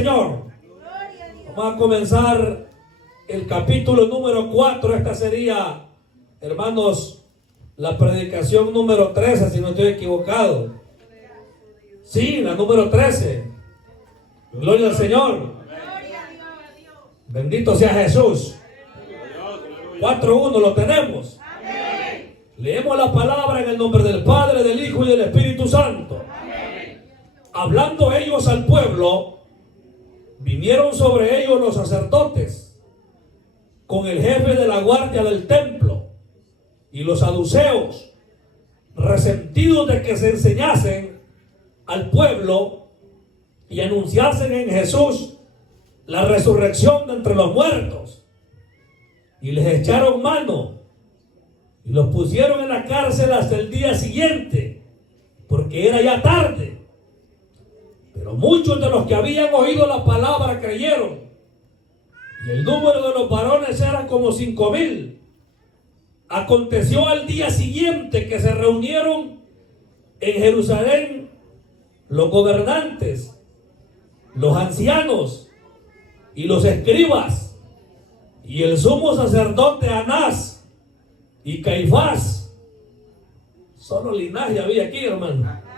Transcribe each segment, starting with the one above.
Señor. Vamos a comenzar el capítulo número 4. Esta sería, hermanos, la predicación número 13, si no estoy equivocado. Sí, la número 13. Gloria al Señor. Bendito sea Jesús. 4:1 lo tenemos. Leemos la palabra en el nombre del Padre, del Hijo y del Espíritu Santo. Hablando ellos al pueblo, vinieron sobre ellos los sacerdotes con el jefe de la guardia del templo y los saduceos, resentidos de que se enseñasen al pueblo y anunciasen en Jesús la resurrección de entre los muertos. Y les echaron mano y los pusieron en la cárcel hasta el día siguiente, porque era ya tarde. Pero muchos de los que habían oído la palabra creyeron, y el número de los varones era como 5,000. Aconteció al día siguiente que se reunieron en Jerusalén los gobernantes, los ancianos y los escribas, y el sumo sacerdote Anás y Caifás. Solo linaje había aquí, hermano.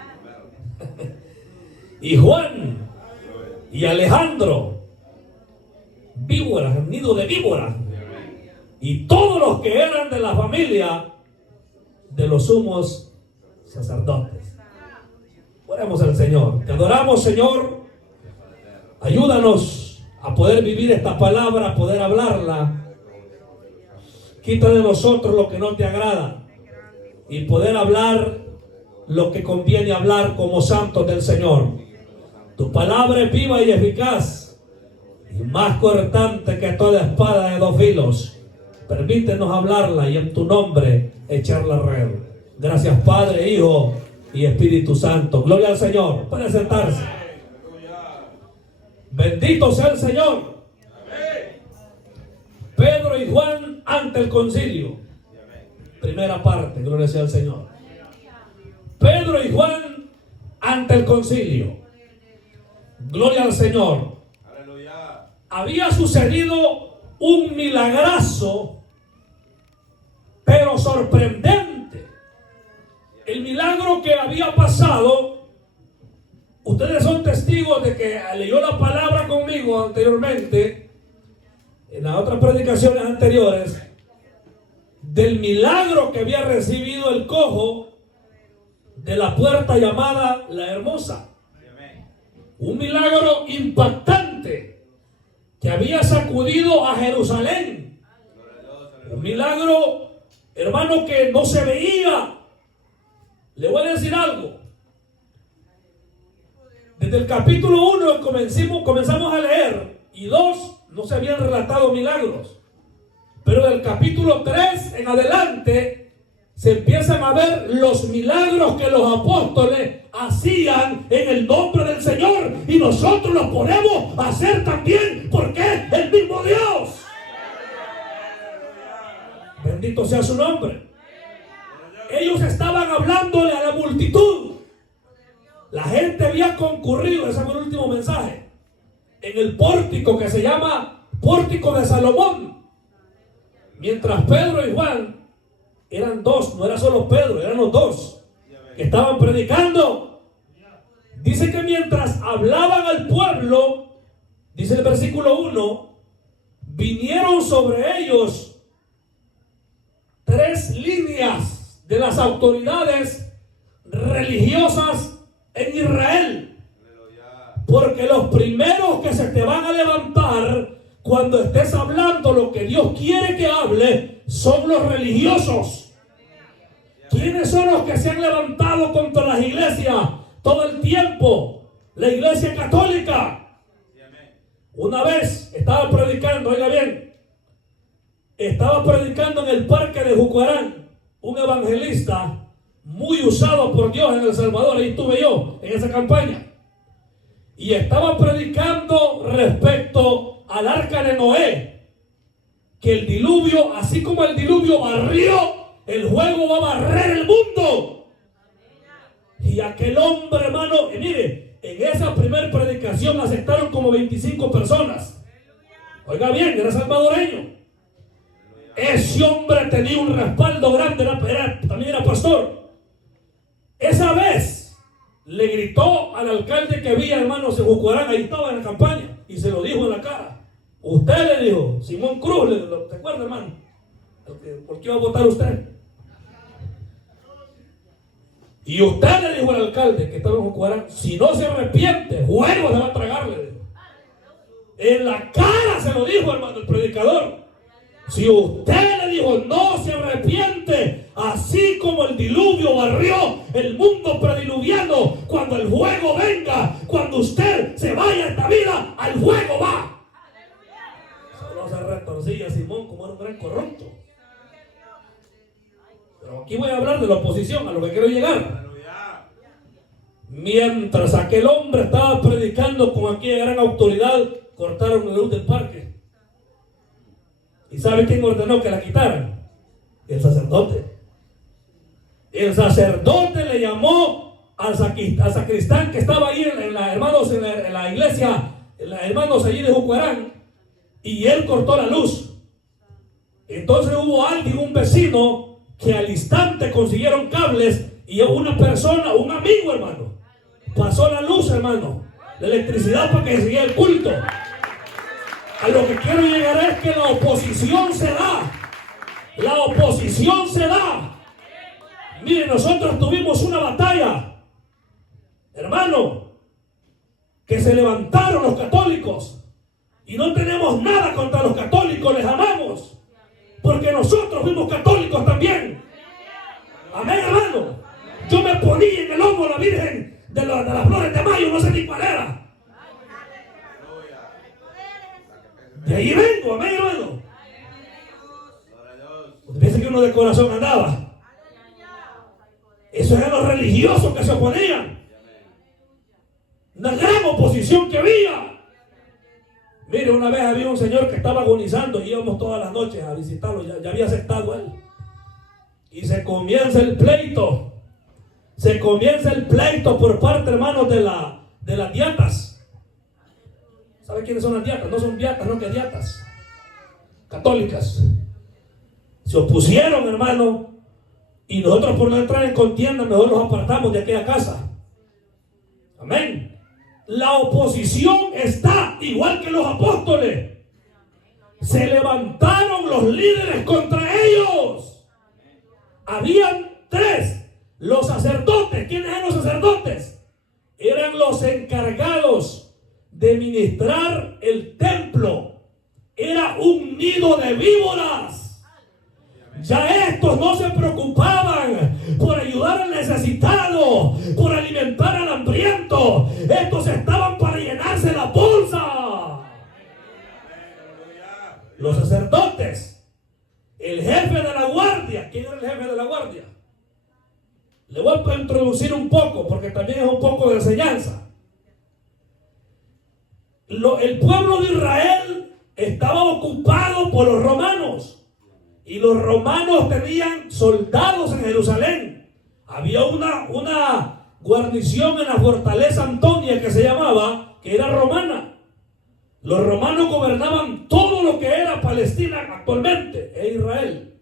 Y Juan y Alejandro, víboras, nido de víboras, y todos los que eran de la familia de los sumos sacerdotes. Oremos al Señor. Te adoramos, Señor. Ayúdanos a poder vivir esta palabra, a poder hablarla. Quita de nosotros lo que no te agrada y poder hablar lo que conviene hablar como santos del Señor. Tu palabra es viva y eficaz y más cortante que toda espada de 2 filos. Permítenos hablarla y en tu nombre echarla a red. Gracias, Padre, Hijo y Espíritu Santo. Gloria al Señor. Puede sentarse. Bendito sea el Señor. Pedro y Juan ante el concilio. Primera parte, gloria sea al Señor. Pedro y Juan ante el concilio. Gloria al Señor. Había sucedido un milagrazo, pero sorprendente. El milagro que había pasado, ustedes son testigos de que leyó la palabra conmigo anteriormente, en las otras predicaciones anteriores, del milagro que había recibido el cojo de la puerta llamada La Hermosa. Un milagro impactante que había sacudido a Jerusalén. Un milagro, hermano, que no se veía. Le voy a decir algo. Desde el capítulo 1 comenzamos a leer, y 2 no se habían relatado milagros. Pero del capítulo 3 en adelante se empiezan a ver los milagros que los apóstoles hacían en el nombre del Señor, y nosotros los podemos hacer también porque es el mismo Dios. Bendito sea su nombre. Ellos estaban hablándole a la multitud. La gente había concurrido, ese fue el último mensaje, en el pórtico que se llama Pórtico de Salomón. Mientras Pedro y Juan, eran 2, no era solo Pedro, eran los 2 que estaban predicando. Dice que mientras hablaban al pueblo, dice el versículo 1, vinieron sobre ellos 3 líneas de las autoridades religiosas en Israel. Porque los primeros que se te van a levantar cuando estés hablando lo que Dios quiere que hable son los religiosos. ¿Quiénes son los que se han levantado contra las iglesias todo el tiempo? La iglesia católica. Una vez estaba predicando, oiga bien, estaba predicando en el parque de Jucuarán, un evangelista muy usado por Dios en El Salvador. Ahí estuve yo en esa campaña. Y estaba predicando respecto al arca de Noé, que el diluvio, así como el diluvio barrió, el fuego va a barrer el mundo. Y aquel hombre, hermano, y mire, en esa primera predicación aceptaron como 25 personas. Oiga bien, era salvadoreño. Ese hombre tenía un respaldo grande, también era pastor. Esa vez le gritó al alcalde que había, hermanos, en Jucuarán, ahí estaba en la campaña, y se lo dijo en la cara. Usted, le dijo, Simón Cruz, ¿te acuerdas, hermano? ¿Por qué iba a votar usted? Y usted le dijo al alcalde que estaba en Jucuarán, si no se arrepiente, fuego se va a tragarle. En la cara se lo dijo, hermano, el predicador. Si usted le dijo no se arrepiente, así como el diluvio barrió el mundo prediluviano, cuando el fuego venga, cuando usted se vaya a esta vida, al fuego va. Solo se retorcía Simón como era un gran corrupto. Pero aquí voy a hablar de la oposición, a lo que quiero llegar. Mientras aquel hombre estaba predicando con aquella gran autoridad, cortaron la luz del parque. ¿Y sabe quién ordenó que la quitaran? El sacerdote. El sacerdote le llamó al sacristán que estaba ahí en la iglesia, hermanos allí de Jucuarán, y él cortó la luz. Entonces hubo alguien, un vecino, que al instante consiguieron cables, y una persona, un amigo, hermano, pasó la luz, hermano, la electricidad, para que siguiera el culto. A lo que quiero llegar es que la oposición se da. La oposición se da. Mire, nosotros tuvimos una batalla, hermano, que se levantaron los católicos. Y no tenemos nada contra los católicos, les amamos. Porque nosotros fuimos católicos también. Amén, hermano. Yo me ponía en el hombro a la Virgen de las Flores de Mayo, no sé ni cuál era. De ahí vengo, amén, hermano. Usted piensa que uno de corazón andaba. Esos eran los religiosos que se oponían. Una gran oposición que había. Mire, una vez había un señor que estaba agonizando y íbamos todas las noches a visitarlo. Ya había aceptado él. Y se comienza el pleito. Se comienza el pleito por parte, hermanos, de las diatas. ¿Sabe quiénes son las diatas? No son diatas, no, que diatas católicas. Se opusieron, hermano, y nosotros, por no entrar en contienda, mejor nos apartamos de aquella casa. Amén. La oposición está igual que los apóstoles. Se levantaron los líderes contra ellos. Habían tres: los sacerdotes. ¿Quiénes eran los sacerdotes? Eran los encargados de ministrar el templo. Era un nido de víboras. Ya estos no se preocupaban por ayudar al necesitado, por alimentar al hambriento. Estos estaban para llenarse la bolsa. Los sacerdotes, el jefe de la guardia. ¿Quién era el jefe de la guardia? Le voy a introducir un poco, porque también es un poco de enseñanza. El pueblo de Israel estaba ocupado por los romanos, y los romanos tenían soldados en Jerusalén. Había una guarnición en la fortaleza Antonia que se llamaba, que era romana. Los romanos gobernaban todo lo que era Palestina actualmente, e Israel.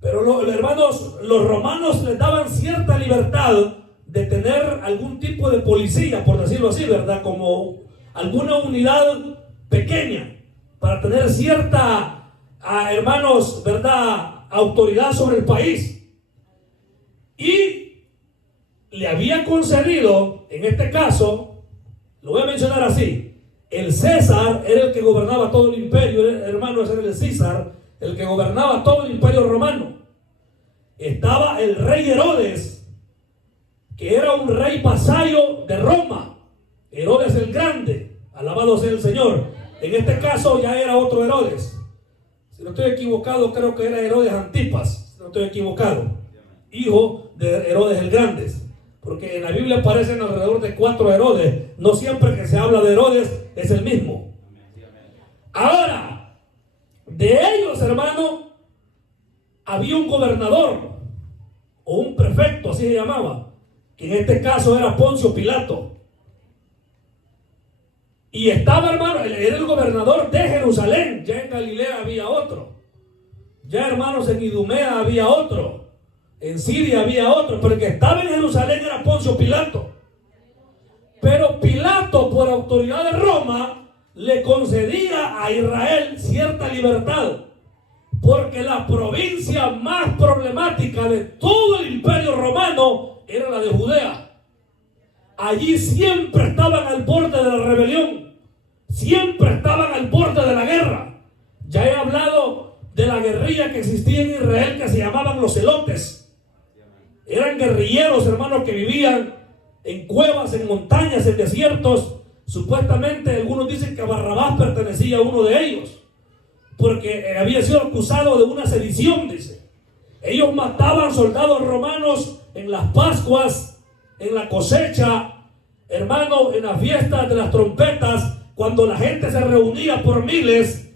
Pero hermanos, los romanos les daban cierta libertad de tener algún tipo de policía, por decirlo así, ¿verdad? Como alguna unidad pequeña, para tener cierta, hermanos, ¿verdad?, autoridad sobre el país. Y le había concedido, en este caso, lo voy a mencionar así: el César era el que gobernaba todo el imperio, hermanos, era el César, el que gobernaba todo el imperio romano. Estaba el rey Herodes, que era un rey vasallo de Roma. Herodes el Grande, alabado sea el Señor. En este caso ya era otro Herodes. Si no estoy equivocado, creo que era Herodes Antipas, si no estoy equivocado, hijo de Herodes el Grande, porque en la Biblia aparecen alrededor de 4 Herodes. No siempre que se habla de Herodes es el mismo. Ahora, de ellos, hermano, había un gobernador o un prefecto, así se llamaba, que en este caso era Poncio Pilato. Y estaba, hermano, era el gobernador de Jerusalén. Ya en Galilea había otro. Ya, hermanos, en Idumea había otro. En Siria había otro. Pero el que estaba en Jerusalén era Poncio Pilato. Pero Pilato, por autoridad de Roma, le concedía a Israel cierta libertad. Porque la provincia más problemática de todo el imperio romano era la de Judea. Allí siempre estaban al borde de la rebelión. Siempre estaban al borde de la guerra. Ya he hablado de la guerrilla que existía en Israel, que se llamaban los celotes. Eran guerrilleros, hermanos, que vivían en cuevas, en montañas, en desiertos. Supuestamente algunos dicen que Barrabás pertenecía a uno de ellos, porque había sido acusado de una sedición, dice. Ellos mataban soldados romanos en las Pascuas, en la cosecha, hermano, en las fiestas de las trompetas, cuando la gente se reunía por miles.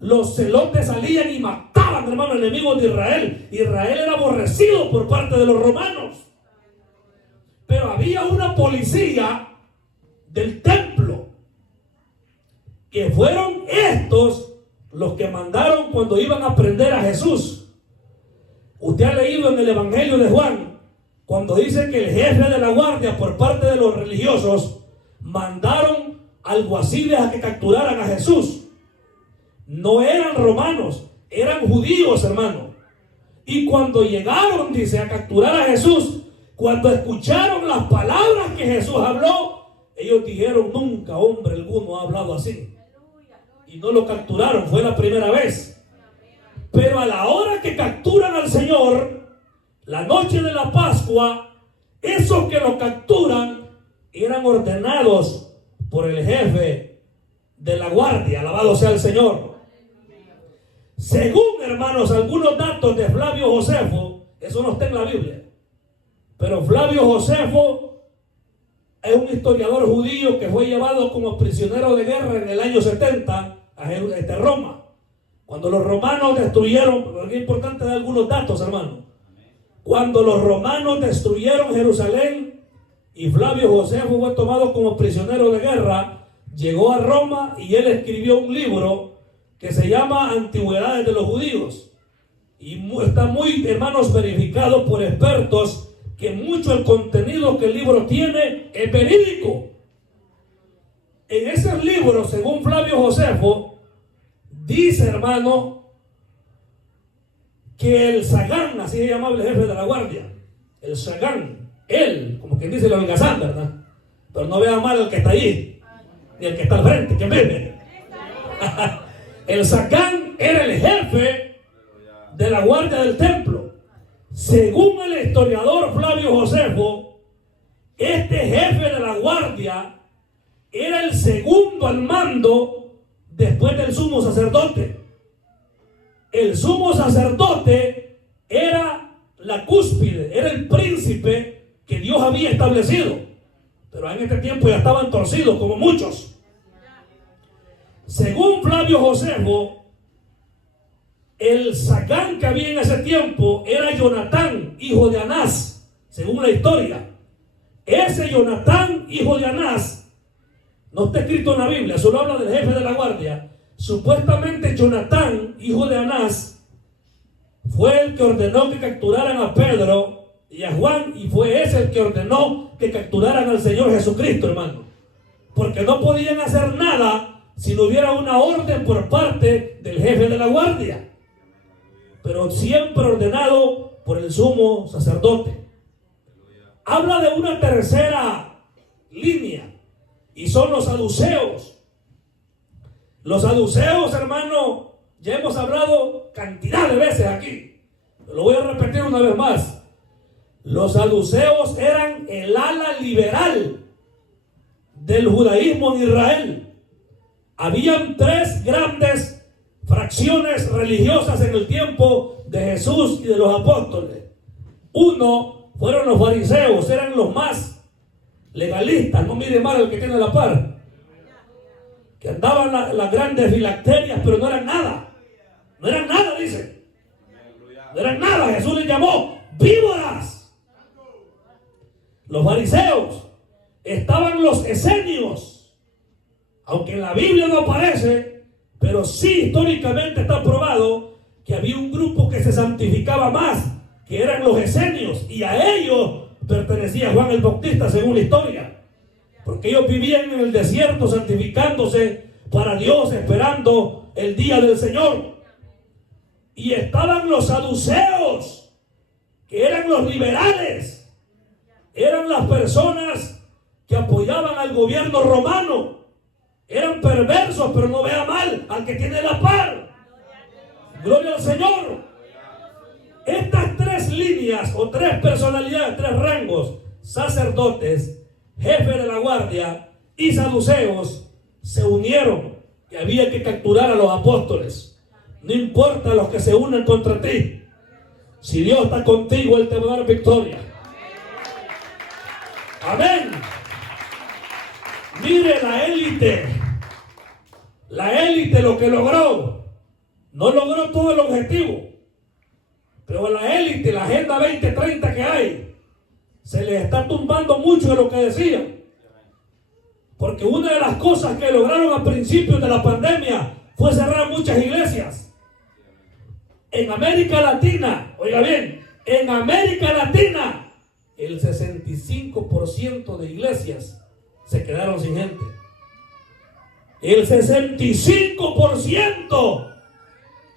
Los celotes salían y mataban, hermano, enemigos de Israel. Israel era aborrecido por parte de los romanos. Pero había una policía del templo, que fueron estos los que mandaron cuando iban a prender a Jesús. Usted ha leído en el Evangelio de Juan, cuando dice que el jefe de la guardia, por parte de los religiosos, mandaron alguaciles a que capturaran a Jesús. No eran romanos, eran judíos, hermano. Y cuando llegaron, dice, a capturar a Jesús, cuando escucharon las palabras que Jesús habló, ellos dijeron: nunca hombre alguno ha hablado así. Y no lo capturaron, fue la primera vez. Pero a la hora que capturan al Señor, la noche de la Pascua, esos que lo capturan eran ordenados por el jefe de la guardia. Alabado sea el Señor. Según, hermanos, algunos datos de Flavio Josefo, eso no está en la Biblia, pero Flavio Josefo es un historiador judío que fue llevado como prisionero de guerra en el año 70 a Roma, cuando los romanos destruyeron. Es importante dar algunos datos, hermano. Cuando los romanos destruyeron Jerusalén y Flavio Josefo fue tomado como prisionero de guerra, llegó a Roma y él escribió un libro que se llama Antigüedades de los Judíos. Y está muy, hermanos, verificado por expertos que mucho el contenido que el libro tiene es verídico. En ese libro, según Flavio Josefo, dice, hermano, que el Sagán, así se llamaba el jefe de la guardia, el Sagán, él, como quien dice, lo holgazán, ¿verdad? Pero no vea mal el que está ahí, ni el que está al frente, que vive. El Sagán era el jefe de la guardia del templo. Según el historiador Flavio Josefo, este jefe de la guardia era el segundo al mando después del sumo sacerdote. El sumo sacerdote era la cúspide, era el príncipe que Dios había establecido. Pero en este tiempo ya estaban torcidos como muchos. Según Flavio Josefo, el Sagán que había en ese tiempo era Jonatán, hijo de Anás, según la historia. Ese Jonatán, hijo de Anás, no está escrito en la Biblia, solo habla del jefe de la guardia. Supuestamente Jonatán, hijo de Anás, fue el que ordenó que capturaran a Pedro y a Juan, y fue ese el que ordenó que capturaran al Señor Jesucristo, hermano. Porque no podían hacer nada si no hubiera una orden por parte del jefe de la guardia, pero siempre ordenado por el sumo sacerdote. Habla de una tercera línea, y son los saduceos. Los saduceos, hermano, ya hemos hablado cantidad de veces aquí, lo voy a repetir una vez más. Los saduceos eran el ala liberal del judaísmo en Israel. Habían tres grandes fracciones religiosas en el tiempo de Jesús y de los apóstoles. Uno fueron los fariseos, eran los más legalistas, no mire mal el que tiene la par, que andaban las grandes filacterias, pero no eran nada. No eran nada, dice. No eran nada. Jesús les llamó víboras. los fariseos, estaban los esenios, aunque en la Biblia no aparece, pero sí históricamente está probado que había un grupo que se santificaba más, que eran los esenios, y a ellos pertenecía Juan el Bautista según la historia, porque ellos vivían en el desierto santificándose para Dios, esperando el día del Señor. Y estaban los saduceos, que eran los liberales, eran las personas que apoyaban al gobierno romano, eran perversos, pero no vea mal al que tiene la par. Gloria al Señor. Estas tres líneas o tres personalidades, tres rangos, sacerdotes, jefe de la guardia y saduceos, se unieron, que había que capturar a los apóstoles. No importa los que se unan contra ti, si Dios está contigo, Él te va a dar victoria. Amén. Mire la élite lo que logró, no logró todo el objetivo, pero la élite, la agenda 2030 que hay, se les está tumbando mucho de lo que decían. Porque una de las cosas que lograron a principios de la pandemia fue cerrar muchas iglesias. En América Latina, oiga bien, en América Latina, el 65% de iglesias se quedaron sin gente. El 65%.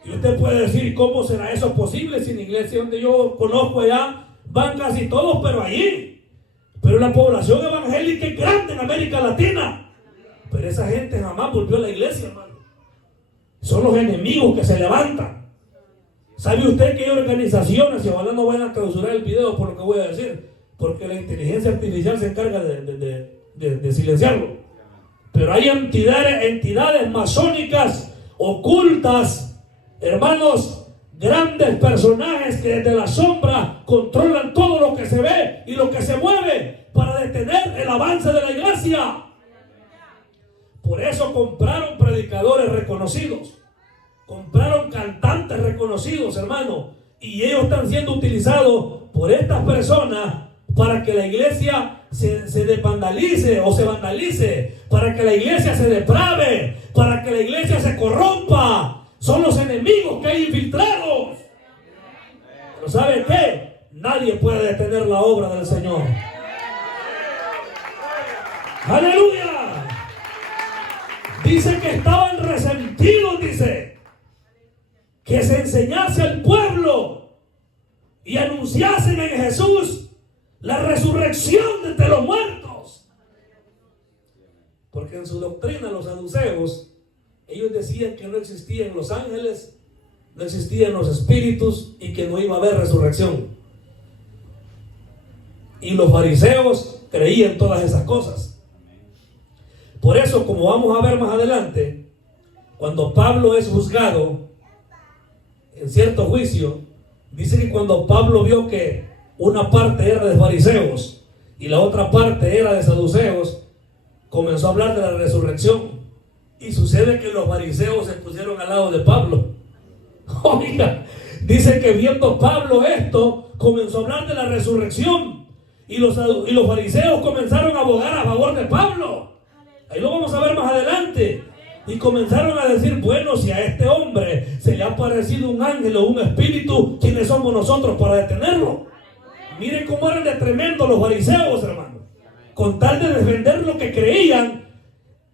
Y usted puede decir, ¿cómo será eso posible? Si en la iglesia donde yo conozco allá van casi todos, pero allí. Pero la población evangélica es grande en América Latina. Pero esa gente jamás volvió a la iglesia, hermano. Son los enemigos que se levantan. ¿Sabe usted que hay organizaciones, y ojalá no vayan a clausurar el video por lo que voy a decir, porque la inteligencia artificial se encarga de silenciarlo? Pero hay entidades masónicas, ocultas, hermanos, grandes personajes que desde la sombra controlan todo lo que se ve y lo que se mueve para detener el avance de la iglesia. Por eso compraron predicadores reconocidos, compraron cantantes reconocidos, hermano, y ellos están siendo utilizados por estas personas para que la iglesia se desvandalice o se vandalice, para que la iglesia se deprave, para que la iglesia se corrompa. Son los enemigos que hay infiltrados. Pero ¿sabe qué? Nadie puede detener la obra del Señor. ¡Aleluya! Dice que estaban resentidos, dice, que se enseñase al pueblo y anunciasen en Jesús la resurrección de entre los muertos. Porque en su doctrina los saduceos, ellos decían que no existían los ángeles, no existían los espíritus y que no iba a haber resurrección. Y los fariseos creían todas esas cosas. Por eso, como vamos a ver más adelante, cuando Pablo es juzgado en cierto juicio, dice que cuando Pablo vio que una parte era de fariseos y la otra parte era de saduceos, comenzó a hablar de la resurrección. Y sucede que los fariseos se pusieron al lado de Pablo. Oiga, dice que viendo Pablo esto, comenzó a hablar de la resurrección. Y los fariseos comenzaron a abogar a favor de Pablo. Ahí lo vamos a ver más adelante. Y comenzaron a decir, bueno, si a este hombre se le ha aparecido un ángel o un espíritu, ¿quiénes somos nosotros para detenerlo? Miren cómo eran de tremendo los fariseos, hermano. Con tal de defender lo que creían,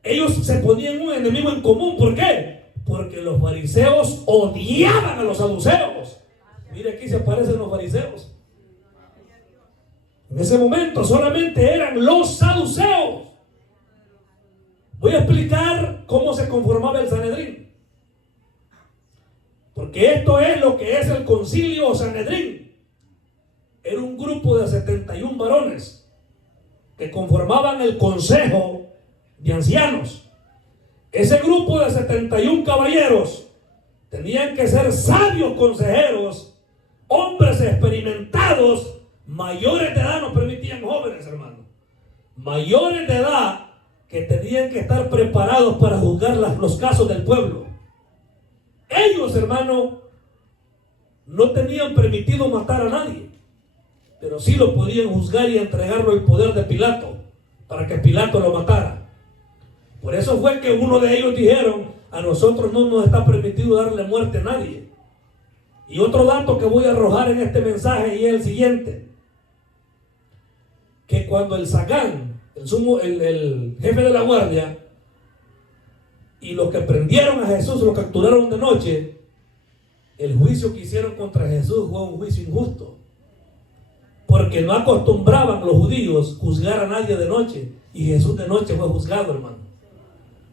ellos se ponían un enemigo en común. ¿Por qué? Porque los fariseos odiaban a los saduceos. Mire, aquí se aparecen los fariseos. En ese momento solamente eran los saduceos. Voy a explicar cómo se conformaba el Sanedrín. Porque esto es lo que es el concilio Sanedrín. Era un grupo de 71 varones que conformaban el consejo de ancianos. Ese grupo de 71 caballeros tenían que ser sabios consejeros, hombres experimentados, mayores de edad, no permitían jóvenes, hermano, mayores de edad, que tenían que estar preparados para juzgar los casos del pueblo. Ellos, hermano, no tenían permitido matar a nadie. pero sí lo podían juzgar y entregarlo al poder de Pilato, para que Pilato lo matara. Por eso fue que uno de ellos dijeron: a nosotros no nos está permitido darle muerte a nadie. Y otro dato que voy a arrojar en este mensaje y es el siguiente: que cuando el Sagán, el jefe de la guardia, y los que prendieron a Jesús lo capturaron de noche, el juicio que hicieron contra Jesús fue un juicio injusto, porque no acostumbraban los judíos juzgar a nadie de noche, y Jesús de noche fue juzgado, hermano.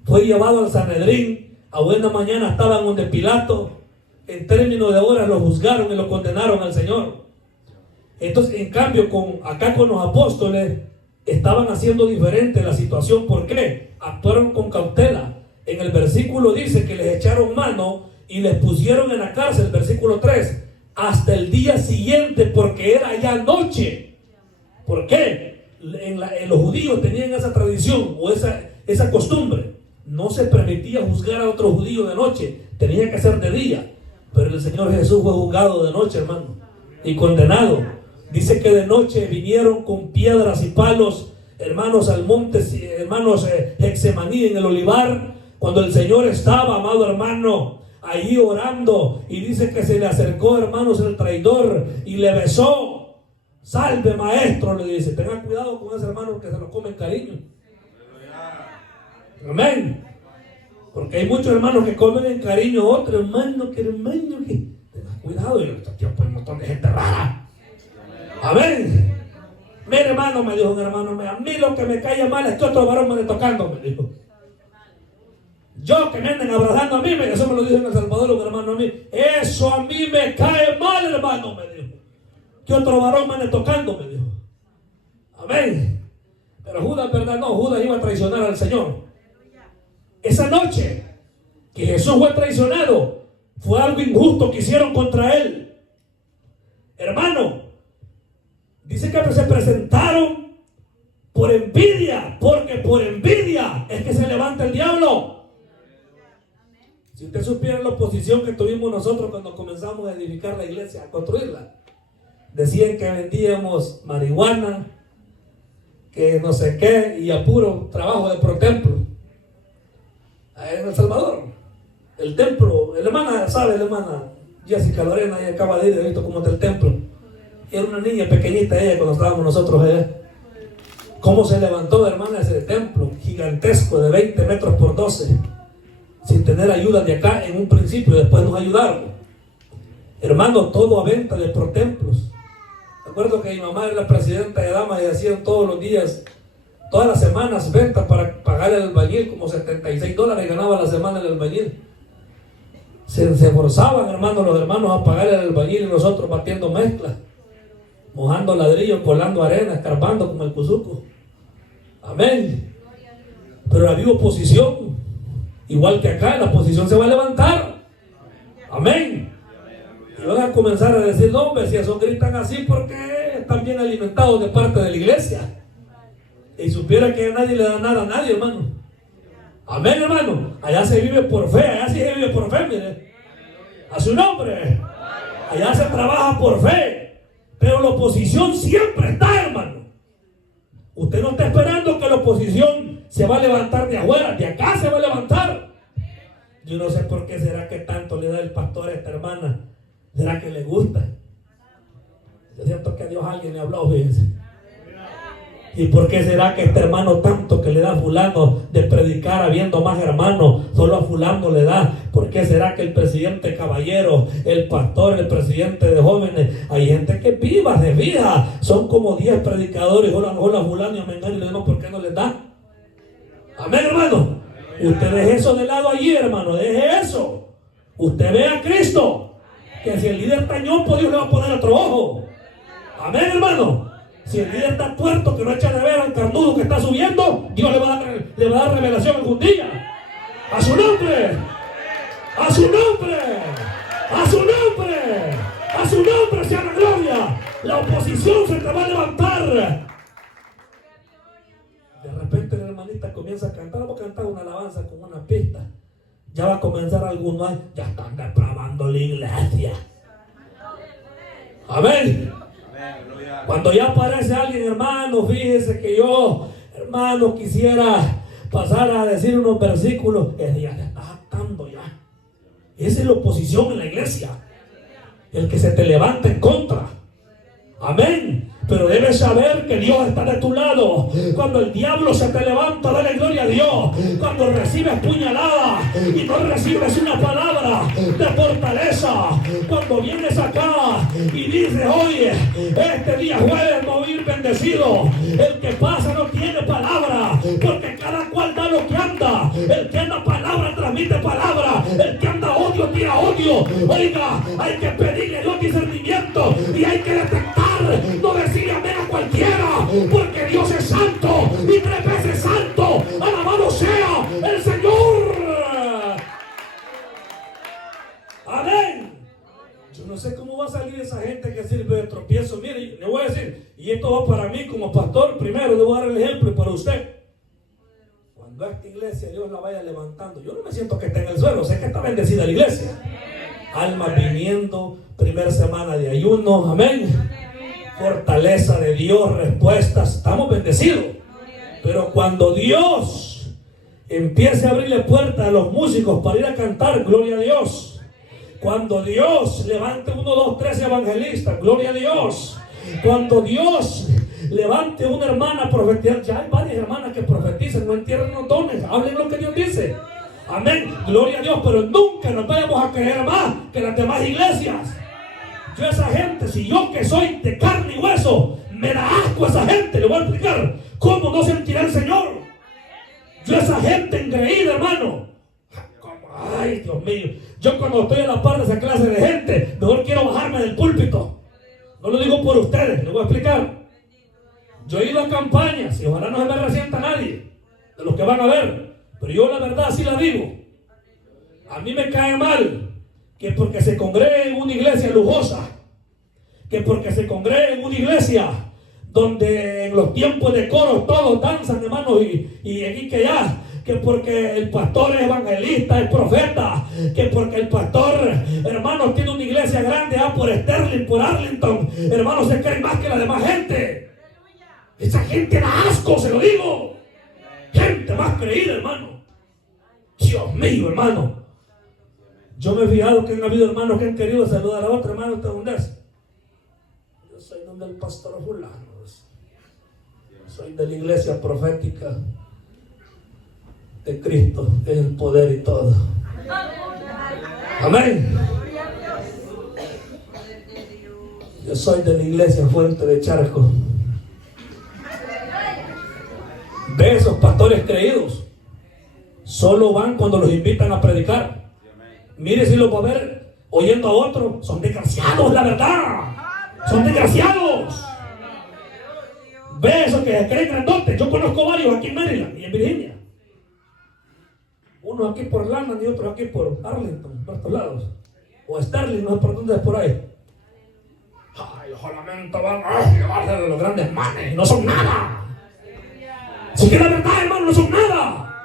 Fue llevado al Sanedrín, a buena mañana estaban donde Pilato, en términos de horas lo juzgaron y lo condenaron al Señor. Entonces, en cambio, acá con los apóstoles estaban haciendo diferente la situación. ¿Por qué? Actuaron con cautela. En el versículo dice que les echaron mano y les pusieron en la cárcel, versículo 3, hasta el día siguiente, porque era ya noche. ¿Por qué? Los judíos tenían esa tradición o esa costumbre. No se permitía juzgar a otro judío de noche, tenía que ser de día. Pero el Señor Jesús fue juzgado de noche, hermano, y condenado. Dice que de noche vinieron con piedras y palos, hermanos, al monte, hermanos, Getsemaní, en el olivar, cuando el Señor estaba, amado hermano, ahí orando, y dice que se le acercó, hermanos, el traidor y le besó. Salve, maestro, le dice. Tenga cuidado con ese hermano que se lo come en cariño. Amén. Porque hay muchos hermanos que comen en cariño a otro hermano que tenga cuidado. Y estos tiempos hay un montón de gente rara. Amén. Mire, hermano, me dijo un hermano, a mí lo que me cae mal es que otro varón me ande tocando, me dijo. Yo que me anden abrazando a mí, eso me lo dijo en El Salvador un hermano a mí. Eso a mí me cae mal, hermano, me dijo. Que otro varón me ande tocando, me dijo. Amén. Pero Judas, ¿verdad? No, Judas iba a traicionar al Señor. Esa noche que Jesús fue traicionado, fue algo injusto que hicieron contra él. Hermano, dice que se presentaron por envidia, porque por envidia es que se levanta el diablo. Si usted supiera la oposición que tuvimos nosotros cuando comenzamos a edificar la iglesia, a construirla, decían que vendíamos marihuana, que no sé qué, y a puro trabajo de protemplo. En El Salvador, el templo, la hermana, ¿sabe? La hermana Jessica Lorena, ella acaba de ir, visto cómo está el templo. Era una niña pequeñita ella cuando estábamos nosotros allá. ¿Cómo se levantó, hermana, ese templo gigantesco de 20 metros por 12? Sin tener ayuda de acá en un principio, después nos ayudaron. Hermano, todo a venta de protemplos. Recuerdo que mi mamá era la presidenta de damas y hacían todos los días, todas las semanas, ventas para pagar el albañil, como $76 ganaba la semana el albañil. Se esforzaban, hermanos, los hermanos a pagar el albañil y nosotros batiendo mezclas, mojando ladrillos, colando arena, escarbando como el cuzuco. Amén. Pero había oposición, igual que acá, la oposición se va a levantar. Amén. Y van a comenzar a decir: no, hombre, si esos gritan así, porque están bien alimentados de parte de la iglesia. Y supiera que nadie le da nada a nadie, hermano. Amén, hermano. Allá se vive por fe, allá sí se vive por fe, mire. A su nombre. Allá se trabaja por fe. Pero la oposición siempre está, hermano. Usted no está esperando que la oposición se va a levantar de afuera, de acá se va a levantar. Yo no sé por qué será que tanto le da el pastor a esta hermana. ¿Será que le gusta? Yo siento que a Dios alguien le habló, fíjense. ¿Y por qué será que este hermano tanto que le da a fulano de predicar habiendo más hermanos, solo a fulano le da? ¿Por qué será que el presidente Caballero, el pastor, el presidente de jóvenes, hay gente que viva, de fija, son como 10 predicadores, hola fulano y a Mengano, y le digo, ¿por qué no les da? Amén, hermano. Usted deje eso de lado allí, hermano, deje eso. Usted ve a Cristo, que si el líder está ñopo, Dios le va a poner otro ojo. Amén, hermano. Si el líder está tuerto, que no echa de ver al carnudo que está subiendo, Dios le va a dar revelación algún día. ¡A su nombre! ¡A su nombre! ¡A su nombre! ¡A su nombre sea la gloria! La oposición se te va a levantar. De repente la hermanita comienza a cantar. Vamos a cantar una alabanza con una pista. Ya va a comenzar algunos. Ya están depravando la iglesia. Amén. Cuando ya aparece alguien, hermano, fíjese que yo, hermano, quisiera pasar a decir unos versículos, que ya te estás jactando ya. Esa es la oposición en la iglesia. El que se te levanta en contra. Amén. Pero debes saber que Dios está de tu lado. Cuando el diablo se te levanta, dale gloria a Dios. Cuando recibes puñalada y no recibes una palabra de fortaleza. Cuando vienes acá y dices, oye, este día jueves me voy a ir bendecido. El que pasa no tiene palabra, porque cada cual da lo que anda. El que anda palabra transmite palabra. El que anda odio tira odio. Oiga, hay que pedirle a Dios discernimiento y hay que detectar. No decirle amén a cualquiera, porque Dios es santo y 3 veces santo. Alabado sea el Señor. Amén. Yo no sé cómo va a salir esa gente que sirve de tropiezo. Mire, le voy a decir, y esto va para mí como pastor. Primero le voy a dar el ejemplo y para usted. Cuando a esta iglesia Dios la vaya levantando, yo no me siento que esté en el suelo, sé que está bendecida la iglesia. Almas viniendo, primera semana de ayuno, amén. Fortaleza de Dios, respuestas, estamos bendecidos. Pero cuando Dios empiece a abrirle puertas a los músicos para ir a cantar, gloria a Dios. Cuando Dios levante 1, 2, 3 evangelistas, gloria a Dios. Cuando Dios levante una hermana profetizar, ya hay varias hermanas que profetizan, no entierren los dones, hablen lo que Dios dice. Amén, gloria a Dios, pero nunca nos vayamos a creer más que las demás iglesias. Yo a esa gente, si yo que soy de carne y hueso, me da asco a esa gente, le voy a explicar cómo no sentirá el Señor. Yo a esa gente engreída, hermano. Ay, Dios mío. Yo cuando estoy a la par de esa clase de gente, mejor quiero bajarme del púlpito. No lo digo por ustedes, le voy a explicar. Yo he ido a campañas y ojalá no se me resienta nadie de los que van a ver, pero yo la verdad sí la digo. A mí me cae mal que porque se congregue en una iglesia lujosa, que porque se congregue en una iglesia donde en los tiempos de coro todos danzan, hermanos, y aquí que allá, que porque el pastor es evangelista, es profeta, que porque el pastor, hermanos, tiene una iglesia grande, por Sterling, por Arlington, hermanos, se creen más que la demás gente. Esa gente da asco, se lo digo. Gente más creída, hermano. Dios mío, hermano. Yo me he fijado que han habido hermanos que han querido saludar a otro hermano. ¿Usted dónde es? Yo soy donde el pastor fulano. Soy de la iglesia profética de Cristo, que es el poder y todo. Amén. Yo soy de la iglesia Fuente de Charco. Ve esos pastores creídos. Solo van cuando los invitan a predicar. Mire si lo va a ver oyendo a otro. Son desgraciados, la verdad. Son desgraciados. Ve eso que creen grandotes. Yo conozco varios aquí en Maryland y en Virginia. Uno aquí por London y otro aquí por Arlington, por estos lados. O Sterling, no sé por dónde es por ahí. Ay, solamente van a llevarse de los grandes manes. No son nada. Si que la verdad, hermano, no son nada.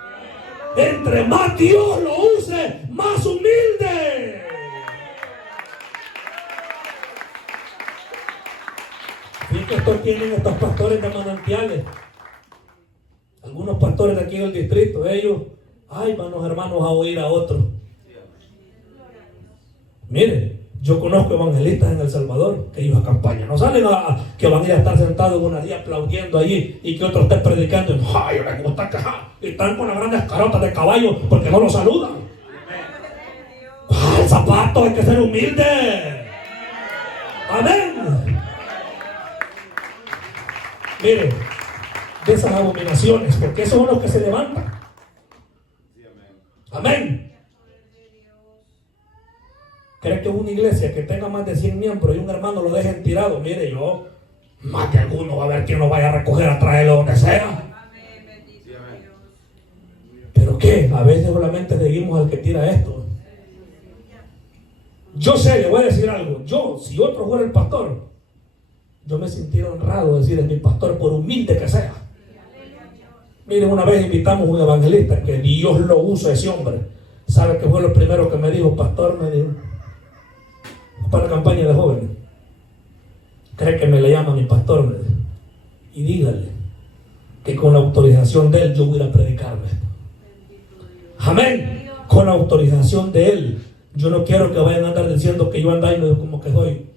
Entre más Dios lo use, más humilde. Fíjate, estos tienen estos pastores de manantiales. Algunos pastores de aquí en el distrito, ellos, ay, van los hermanos a oír a otros. Mire, yo conozco evangelistas en El Salvador que ellos acampanyan. No salen que van a ir a estar sentados en una día aplaudiendo allí y que otros estén predicando. Ay, yo les gusta quejar. Y están con las grandes carotas de caballo porque no los saludan. El zapato, hay que ser humilde. Amén. Mire, de esas abominaciones, porque esos son los que se levantan. Amén. ¿Cree que una iglesia que tenga más de 100 miembros y un hermano lo dejen tirado? Mire, yo, más de alguno va a haber quien lo vaya a recoger, a traerlo donde sea. ¿Pero qué? A veces solamente seguimos al que tira esto. Yo sé, le voy a decir algo. Yo, si otro fuera el pastor, yo me sentiría honrado de decir es mi pastor, por humilde que sea. Miren, una vez invitamos a un evangelista que Dios lo usa ese hombre. ¿Sabe qué fue lo primero que me dijo? Pastor, me dijo, para la campaña de jóvenes. cree que me le llama mi pastor, me dijo, y dígale que con la autorización de él yo voy a predicarme. Amén. Con la autorización de él. Yo no quiero que vayan a andar diciendo que yo ando ahí como que soy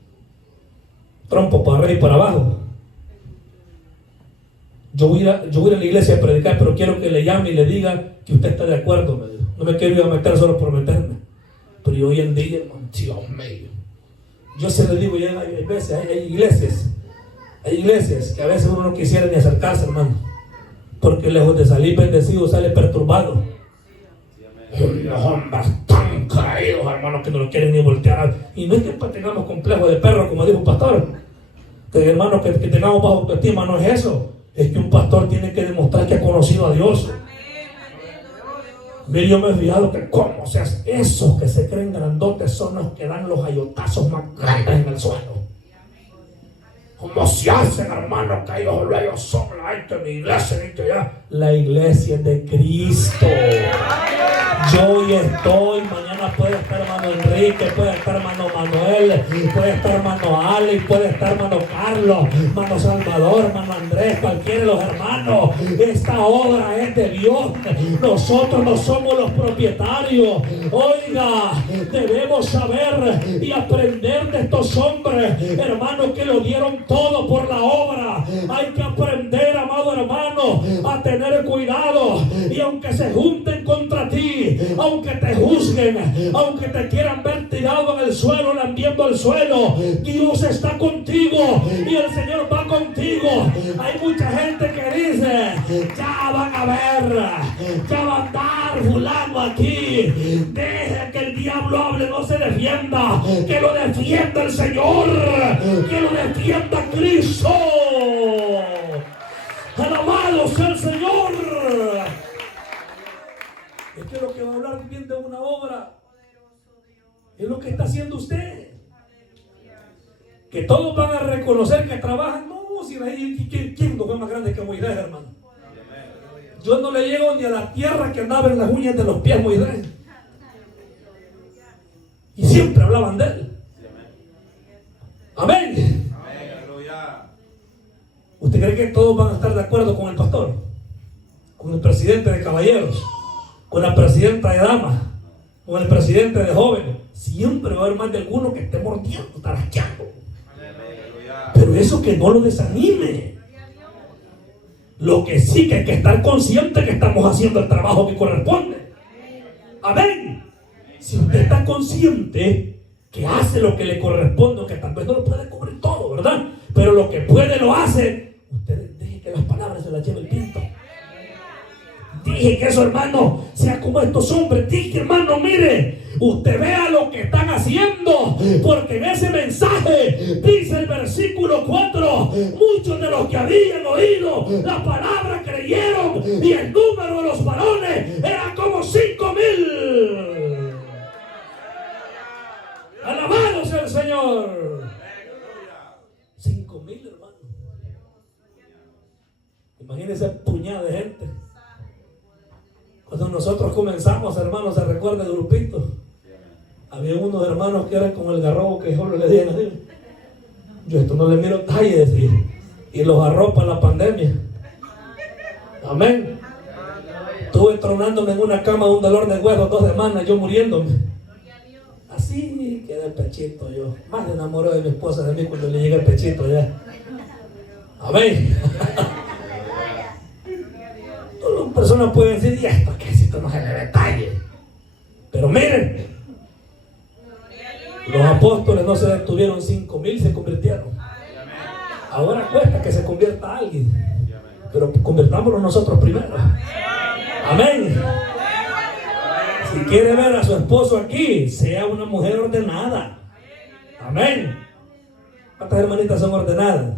trompo para arriba y para abajo. Yo voy a la iglesia a predicar, pero quiero que le llame y le diga que usted está de acuerdo, me dijo. No me quiero ir a meter solo por meterme. Pero yo hoy en día, Dios mío, yo se lo digo, ya hay veces, hay iglesias que a veces uno no quisiera ni acercarse, hermano, porque lejos de salir bendecido sale perturbado. Los hombres tan caídos, hermanos, que no lo quieren ni voltear. Y no es que tengamos complejo de perro, como dijo un pastor, que hermanos que tengamos bajo autoestima, no es eso. Es que un pastor tiene que demostrar que ha conocido a Dios. Mire, yo me he fijado que como, o sea, esos que se creen grandotes son los que dan los ayotazos más grandes en el suelo. Como se hacen, hermanos, que ellos son la gente de mi iglesia, ni que allá. La iglesia es de Cristo. Yo hoy estoy, mañana puede estar hermano Enrique, puede estar hermano Manuel, puede estar hermano Alex, puede estar hermano Carlos, hermano Salvador, hermano Andrés, cualquiera de los hermanos. Esta obra es de Dios. Nosotros no somos los propietarios. Oiga, debemos saber y aprender de estos hombres, hermanos, que lo dieron todo por la obra. Hay que aprender, amado hermano, a tener cuidado. Y aunque se junten contra ti, aunque te juzguen, aunque te quieran ver tirado en el suelo, lambiendo el suelo, Dios está contigo y el Señor va contigo. Hay mucha gente que dice, ya van a ver, ya va a andar fulano aquí. Deje que el diablo hable, no se defienda, que lo defienda el Señor, que lo defienda Cristo. Alabado sea el Señor. Es que lo que va a hablar bien de una obra es lo que está haciendo usted. Que todos van a reconocer que trabajan. No, si ¿quién no fue más grande que Moisés, hermano? Yo no le llego ni a la tierra que andaba en las uñas de los pies Moisés. Y siempre hablaban de él. Amén. ¿Usted cree que todos van a estar de acuerdo con el pastor? Con el presidente de caballeros, con la presidenta de damas, con el presidente de jóvenes. Siempre va a haber más de alguno que esté mordiendo, tarasqueando. Pero eso que no lo desanime. Lo que sí que hay que estar consciente que estamos haciendo el trabajo que corresponde. Amén. Si usted está consciente que hace lo que le corresponde, que tal vez no lo puede cubrir todo, ¿verdad? Pero lo que puede lo hace. Usted deje que las palabras se las lleve el viento. Dije que eso, hermano, sea como estos hombres. Dije, hermano, mire, usted vea lo que están haciendo, porque en ese mensaje dice el versículo 4, muchos de los que habían oído la palabra creyeron, y el número de los varones era como 5,000. Alabado sea el Señor. 5,000, hermano. Imagínense puñada de gente. Cuando nosotros comenzamos, hermanos, se recuerda el grupito. Había unos hermanos que eran como el garrobo que solo le dieron así. Yo esto no le miro talles y los arropa la pandemia. Amén. Estuve tronándome en una cama de un dolor de hueso 2 semanas, yo muriéndome. Así queda el pechito yo. Más me enamoré de mi esposa de mí cuando le llega el pechito ya. Amén. Todas las personas pueden decir, y esto que esto no se le detalle. Pero miren, los apóstoles no se detuvieron, 5,000 se convirtieron. Ahora cuesta que se convierta alguien, pero convertámonos nosotros primero. Amén. Si quiere ver a su esposo aquí, sea una mujer ordenada. Amén. ¿Cuántas hermanitas son ordenadas?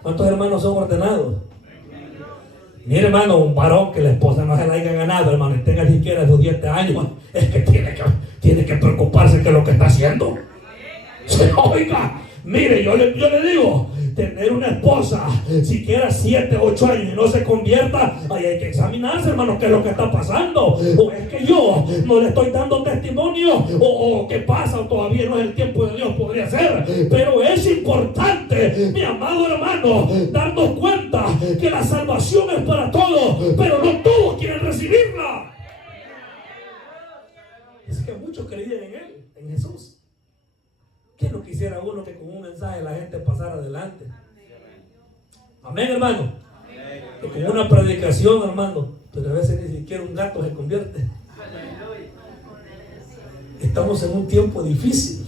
¿Cuántos hermanos son ordenados? Mire, hermano, un varón que la esposa no se la haya ganado, hermano, y tenga siquiera sus 10 años, es que tiene que preocuparse que lo que está haciendo. Oiga, mire, yo le digo, tener una esposa siquiera 7, 8 años y no se convierta, ahí hay que examinarse, hermano, qué es lo que está pasando. O es que yo no le estoy dando testimonio, o qué pasa, o todavía no es el tiempo de Dios, podría ser. Pero es importante, mi amado hermano, darnos cuenta que la salvación es para todos, pero no todos quieren recibirla. Es que muchos creían en Él, en Jesús. ¿Quién no quisiera uno que con un mensaje la gente pasara adelante? Amén, hermano. Que con una predicación, hermano, pero a veces ni siquiera un gato se convierte. Estamos en un tiempo difícil.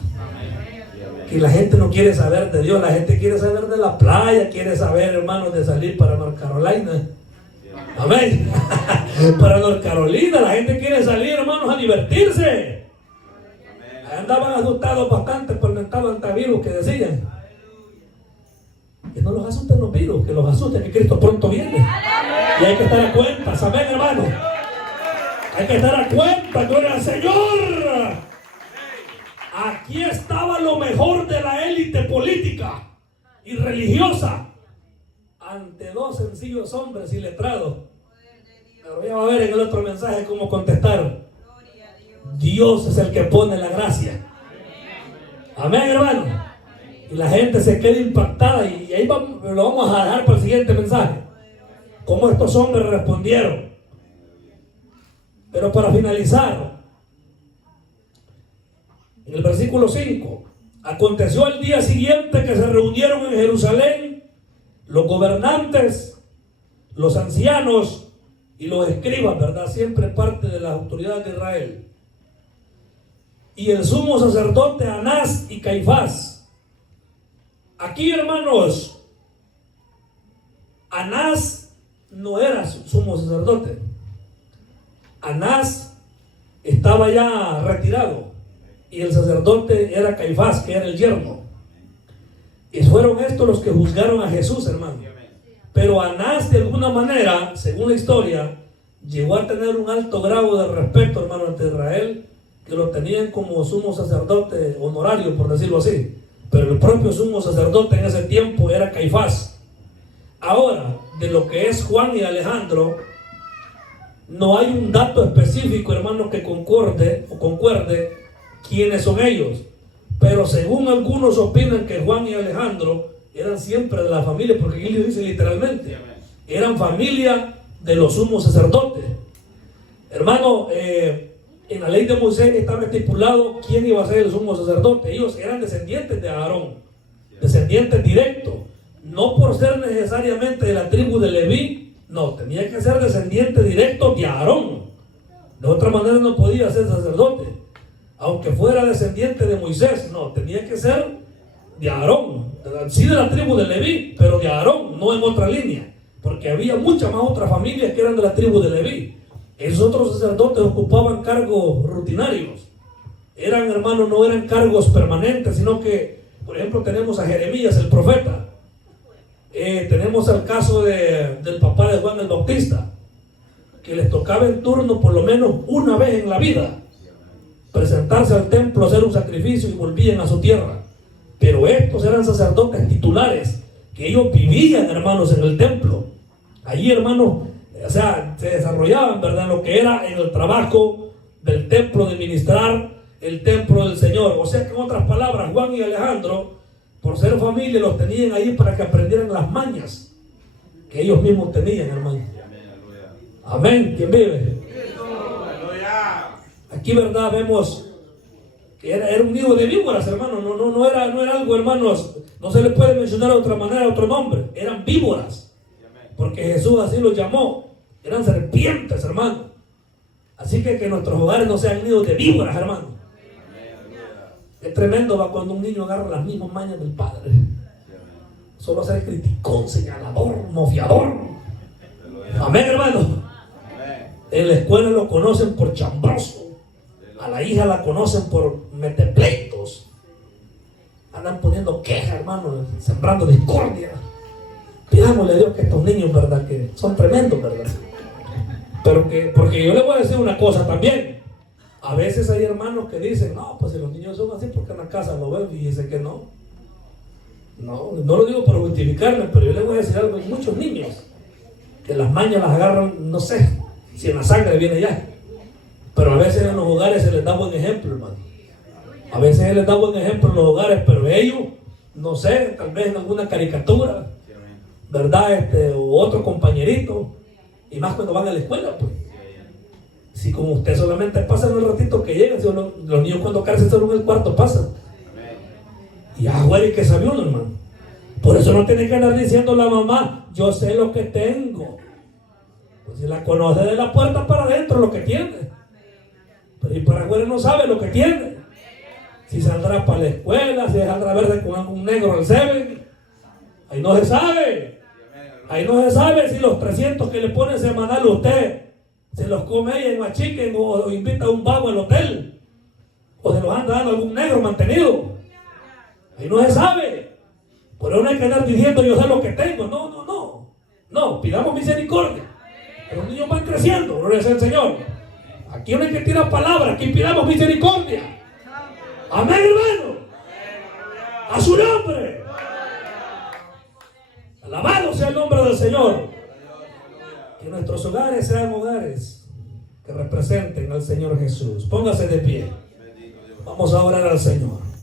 Y la gente no quiere saber de Dios, la gente quiere saber de la playa, quiere saber, hermanos, de salir para North Carolina. Amén. Para North Carolina, la gente quiere salir, hermanos, a divertirse. Ahí andaban asustados bastante por el mental antivirus que decían. Que no los asusten los virus, que los asusten que Cristo pronto viene. Y hay que estar a cuentas, amén, hermano. Hay que estar a cuenta, gloria al Señor. Aquí estaba lo mejor de la élite política y religiosa ante dos sencillos hombres iletrados. Pero ya va a ver en el otro mensaje cómo contestaron. Dios es el que pone la gracia. Amén, hermano. Y la gente se queda impactada y ahí lo vamos a dejar para el siguiente mensaje. Cómo estos hombres respondieron. Pero para finalizar, en el versículo 5, aconteció al día siguiente que se reunieron en Jerusalén los gobernantes, los ancianos y los escribas, ¿verdad? Siempre parte de las autoridades de Israel. Y el sumo sacerdote Anás y Caifás. Aquí, hermanos, Anás no era sumo sacerdote. Anás estaba ya retirado y el sacerdote era Caifás, que era el yerno. Y fueron estos los que juzgaron a Jesús, hermano. Pero Anás, de alguna manera, según la historia, llegó a tener un alto grado de respeto, hermano, ante Israel, que lo tenían como sumo sacerdote honorario, por decirlo así. Pero el propio sumo sacerdote en ese tiempo era Caifás. Ahora, de lo que es Juan y Alejandro, no hay un dato específico, hermano, que concuerde quiénes son ellos. Pero según algunos opinan que Juan y Alejandro eran siempre de la familia, porque aquí le dice literalmente, eran familia de los sumos sacerdotes. Hermano, en la ley de Moisés estaba estipulado quién iba a ser el sumo sacerdote. Ellos eran descendientes de Aarón, descendientes directos, no por ser necesariamente de la tribu de Leví. No, tenía que ser descendiente directo de Aarón. De otra manera no podía ser sacerdote. Aunque fuera descendiente de Moisés, no, tenía que ser de Aarón. Sí de la tribu de Leví, pero de Aarón, no en otra línea. Porque había muchas más otras familias que eran de la tribu de Leví. Esos otros sacerdotes ocupaban cargos rutinarios. Eran, hermanos, no eran cargos permanentes, sino que, por ejemplo, tenemos a Jeremías, el profeta. Tenemos el caso del papá de Juan el Bautista, que les tocaba en turno por lo menos una vez en la vida presentarse al templo, hacer un sacrificio y volvían a su tierra. Pero estos eran sacerdotes titulares, que ellos vivían, hermanos, en el templo. Allí, hermanos, o sea, se desarrollaban, ¿verdad?, lo que era en el trabajo del templo, de ministrar el templo del Señor. O sea que, en otras palabras, Juan y Alejandro, por ser familia, los tenían ahí para que aprendieran las mañas que ellos mismos tenían, hermano. Amén. ¿Quién vive? Aquí, ¿verdad?, vemos que era un nido de víboras, hermano. No era algo, hermanos, no se le puede mencionar de otra manera, otro nombre. Eran víboras, porque Jesús así los llamó. Eran serpientes, hermano. Así que nuestros hogares no sean nidos de víboras, hermano. Es tremendo, va, cuando un niño agarra las mismas mañas del padre. Solo ser criticón, señalador, mofiador. Amén, hermano. En la escuela lo conocen por chambroso. A la hija la conocen por metepleitos. Andan poniendo quejas, hermano, sembrando discordia. Pidámosle a Dios que estos niños, ¿verdad?, que son tremendos, ¿verdad? Pero porque yo les voy a decir una cosa también. A veces hay hermanos que dicen, no, pues si los niños son así, porque en la casa lo ven, y dice que no. No lo digo por justificarme, pero yo les voy a decir algo. Hay muchos niños que las mañas las agarran, no sé si en la sangre viene ya. Pero a veces en los hogares se les da buen ejemplo, hermano. A veces se les da buen ejemplo en los hogares, pero ellos no sé, tal vez en alguna caricatura, ¿verdad? O otro compañerito, y más cuando van a la escuela, pues. Si como usted solamente pasa en el ratito que llega, si los niños cuando crecen solo en el cuarto pasan. Y güey, que sabe uno, hermano. Por eso no tiene que andar diciendo la mamá, yo sé lo que tengo. Pues si la conoce de la puerta para adentro lo que tiene. Pero y para afuera no sabe lo que tiene. Si saldrá para la escuela, si saldrá verde con un negro al Seven. Ahí no se sabe. Ahí no se sabe si los 300 que le ponen semanal usted se los come ella en Machiquen o invita a un vago al hotel. O se los anda dando algún negro mantenido. Ahí no se sabe. Por eso no hay que andar diciendo yo sé lo que tengo. No, pidamos misericordia. Que los niños van creciendo, gloria sea el Señor. Aquí no hay que tirar palabras, aquí pidamos misericordia. Amén, hermano. A su nombre. Alabado sea el nombre del Señor. Que nuestros hogares sean hogares que representen al Señor Jesús. Póngase de pie. Vamos a orar al Señor.